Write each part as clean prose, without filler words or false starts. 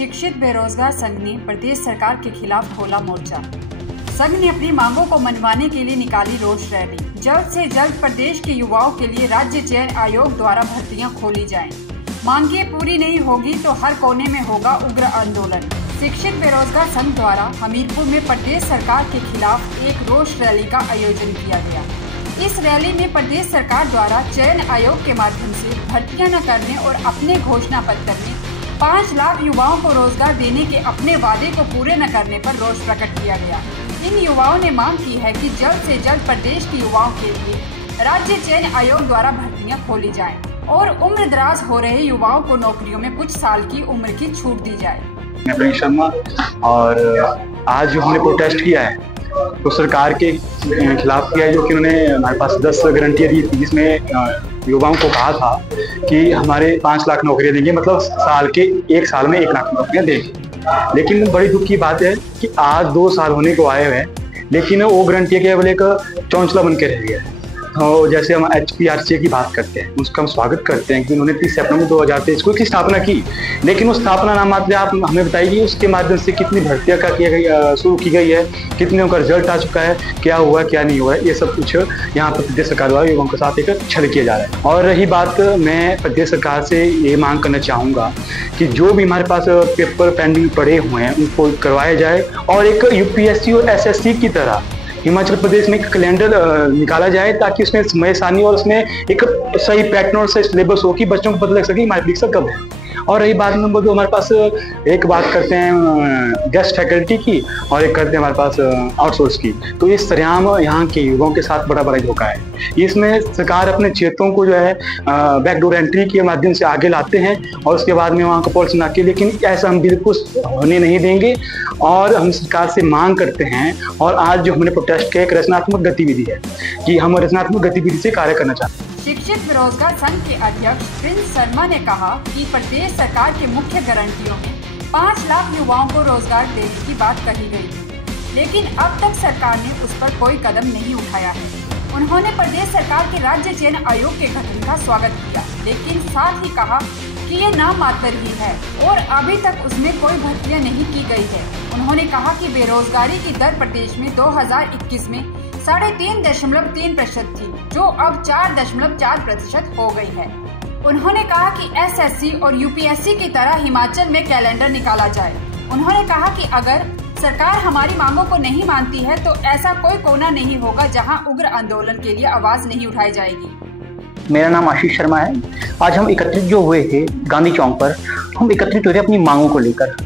शिक्षित बेरोजगार संघ ने प्रदेश सरकार के खिलाफ खोला मोर्चा। संघ ने अपनी मांगों को मनवाने के लिए निकाली रोष रैली। जल्द से जल्द प्रदेश के युवाओं के लिए राज्य चयन आयोग द्वारा भर्तियां खोली जाएं। मांगे पूरी नहीं होगी तो हर कोने में होगा उग्र आंदोलन। शिक्षित बेरोजगार संघ द्वारा हमीरपुर में प्रदेश सरकार के खिलाफ एक रोष रैली का आयोजन किया गया। इस रैली में प्रदेश सरकार द्वारा चयन आयोग के माध्यम से भर्तियां न करने और अपने घोषणा पत्र में 5 लाख युवाओं को रोजगार देने के अपने वादे को पूरे न करने पर रोष प्रकट किया गया। इन युवाओं ने मांग की है कि जल्द से जल्द प्रदेश के युवाओं के लिए राज्य चयन आयोग द्वारा भर्तियां खोली जाएं और उम्र दराज हो रहे युवाओं को नौकरियों में कुछ साल की उम्र की छूट दी जाए। मैं शर्मा और आज जो हमने प्रोटेस्ट किया है तो सरकार के खिलाफ किया है, जो कि उन्होंने हमारे पास 10 गारंटियाँ दी थी, जिसमें युवाओं को कहा था कि हमारे 5 लाख नौकरियाँ देंगे, मतलब एक साल में 1 लाख नौकरियाँ देंगे। लेकिन बड़ी दुख की बात है कि आज 2 साल होने को आए हुए हैं, लेकिन वो गारंटियाँ केवल एक चौंचला बन के रह गया है। तो जैसे हम HPRCA की बात करते हैं, उसका हम स्वागत करते हैं कि उन्होंने 30 सितंबर 2023 को इसकी स्थापना की, लेकिन उस स्थापना नाम मात्र आप हमें बताइए उसके माध्यम से कितनी भर्तियां शुरू की गई है, कितने का रिजल्ट आ चुका है, क्या हुआ क्या नहीं हुआ है, ये सब कुछ यहाँ पर प्रदेश सरकार द्वारा युवाओं के साथ एक छल किया जा रहा है। और रही बात, मैं प्रदेश सरकार से ये मांग करना चाहूँगा कि जो भी हमारे पास पेपर पेंडिंग पड़े हुए हैं उनको करवाया जाए और एक UPSC और SSC की तरह हिमाचल प्रदेश में एक कैलेंडर निकाला जाए, ताकि उसमें समय सारणी और उसमें एक सही पैटर्न और सही सिलेबस हो कि बच्चों को पता लग सके हमारी परीक्षा कब है। और रही बात नंबर 2, हमारे पास एक बात करते हैं गेस्ट फैकल्टी की और एक करते हैं हमारे पास आउटसोर्स की, तो इस तरह यहाँ के युवाओं के साथ बड़ा धोखा है। इसमें सरकार अपने क्षेत्रों को जो है बैकडोर एंट्री के माध्यम से आगे लाते हैं और उसके बाद में वहाँ का पॉलिसी बना के, लेकिन ऐसा हम बिल्कुल होने नहीं देंगे और हम सरकार से मांग करते हैं। और आज जो हमने प्रोटेस्ट किया एक रचनात्मक गतिविधि है कि हम रचनात्मक गतिविधि से कार्य करना चाहते हैं। शिक्षित बेरोजगार संघ के अध्यक्ष प्रिंस शर्मा ने कहा कि प्रदेश सरकार के मुख्य गारंटियों में 5 लाख युवाओं को रोजगार देने की बात कही गई थी, लेकिन अब तक सरकार ने उस पर कोई कदम नहीं उठाया है। उन्होंने प्रदेश सरकार के राज्य चयन आयोग के गठन का स्वागत किया, लेकिन साथ ही कहा कि ये नाम मात्र ही है और अभी तक उसमें कोई भर्तियां नहीं की गई है। उन्होंने कहा कि बेरोजगारी की दर प्रदेश में 2021 में 3.3% थी, जो अब 4.4% हो गई है। उन्होंने कहा कि SSC और UPSC की तरह हिमाचल में कैलेंडर निकाला जाए। उन्होंने कहा कि अगर सरकार हमारी मांगों को नहीं मानती है तो ऐसा कोई कोना नहीं होगा जहां उग्र आंदोलन के लिए आवाज नहीं उठाई जाएगी। मेरा नाम आशीष शर्मा है। आज हम एकत्रित जो हुए थे गांधी चौक पर, हम एकत्रित हुए थे अपनी मांगों को लेकर।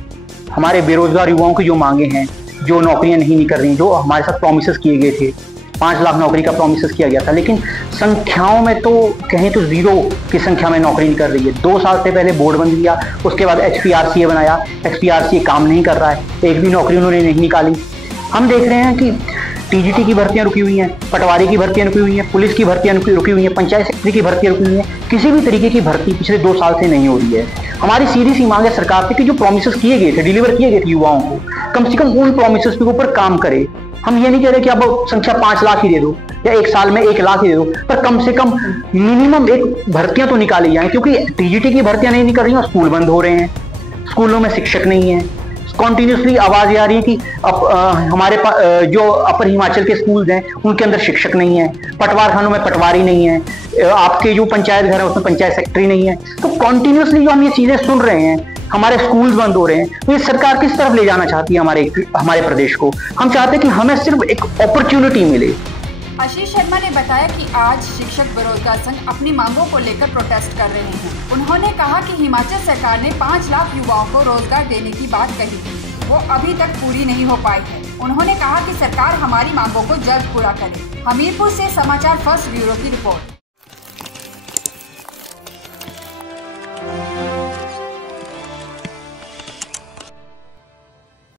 हमारे बेरोजगार युवाओं की जो मांगे हैं, जो नौकरियां नहीं निकल रही, जो हमारे साथ प्रॉमिसेस किए गए थे, 5 लाख नौकरी का प्रॉमिसेस किया गया था, लेकिन संख्याओं में तो कहें तो 0 की संख्या में नौकरी निकल रही है। 2 साल से पहले बोर्ड बंद किया, उसके बाद HPRCA बनाया, HPRCA काम नहीं कर रहा है, एक भी नौकरी उन्होंने नहीं निकाली। हम देख रहे हैं कि TGT की भर्तियां रुकी हुई हैं, पटवारी की भर्तियां रुकी हुई हैं, पुलिस की भर्तियां रुकी हुई हैं, पंचायत सेक्रेटरी की भर्तियां रुकी हुई हैं। किसी भी तरीके की भर्ती पिछले 2 साल से नहीं हो रही है। हमारी सीधी सी मांग है सरकार से कि जो प्रॉमिसेस किए गए थे, डिलीवर किए गए थे युवाओं को, कम से कम उन प्रॉमिसेस के ऊपर काम करे। हम ये नहीं कह रहे कि अब संख्या 5 लाख ही दे दो या 1 साल में 1 लाख ही दे दो, पर कम से कम मिनिमम एक भर्तियां तो निकाली जाए, क्योंकि TGT की भर्तियां नहीं निकल रही हैं, स्कूल बंद हो रहे हैं, स्कूलों में शिक्षक नहीं है। कॉन्टिन्यूसली आवाज आ रही है कि हमारे जो अपर हिमाचल के स्कूल हैं उनके अंदर शिक्षक नहीं है, पटवार खानों में पटवारी नहीं है, आपके जो पंचायत घर है उसमें पंचायत सेक्रेटरी नहीं है। तो कॉन्टिन्यूसली जो हम ये चीजें सुन रहे हैं, हमारे स्कूल बंद हो रहे हैं, तो ये सरकार किस तरफ ले जाना चाहती है हमारे प्रदेश को। हम चाहते हैं कि हमें सिर्फ एक अपॉर्चुनिटी मिले। आशीष शर्मा ने बताया कि आज शिक्षक बेरोजगार संघ अपनी मांगों को लेकर प्रोटेस्ट कर रहे हैं। उन्होंने कहा कि हिमाचल सरकार ने 5 लाख युवाओं को रोजगार देने की बात कही थी, वो अभी तक पूरी नहीं हो पाई है। उन्होंने कहा कि सरकार हमारी मांगों को जल्द पूरा करे। हमीरपुर से समाचार फर्स्ट ब्यूरो की रिपोर्ट।